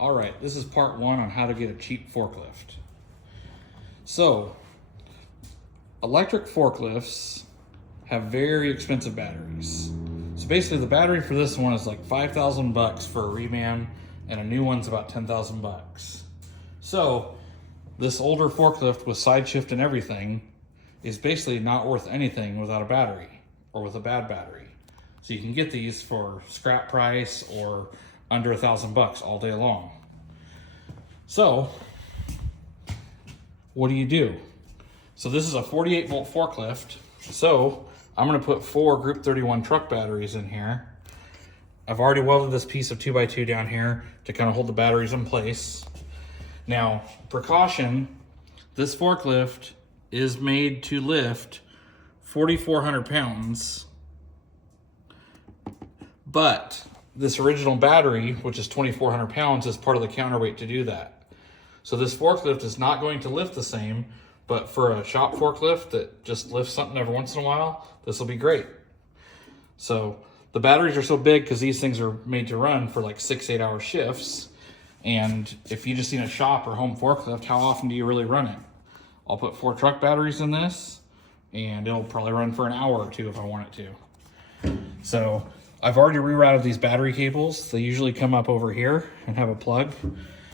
All right, this is part one on how to get a cheap forklift. So, electric forklifts have very expensive batteries. So basically the battery for this one is like 5,000 bucks for a reman, and a new one's about 10,000 bucks. So this older forklift with side shift and everything is basically not worth anything without a battery or with a bad battery. So you can get these for scrap price or under 1,000 bucks all day long. So what do you do? So this is a 48 volt forklift. So I'm gonna put 4 group 31 truck batteries in here. I've already welded this piece of 2x2 down here to kind of hold the batteries in place. Now, precaution, this forklift is made to lift 4,400 pounds, but this original battery, which is 2,400 pounds, is part of the counterweight to do that. So this forklift is not going to lift the same, but for a shop forklift that just lifts something every once in a while, this will be great. So the batteries are so big because these things are made to run for like 6-8 hour shifts. And if you just need a shop or home forklift, how often do you really run it? I'll put 4 truck batteries in this and it'll probably run for an hour or 2 if I want it to. So I've already rerouted these battery cables. They usually come up over here and have a plug.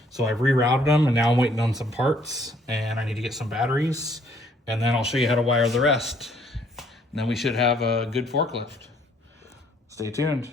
So I've rerouted them and now I'm waiting on some parts and I need to get some batteries, and then I'll show you how to wire the rest. And then we should have a good forklift. Stay tuned.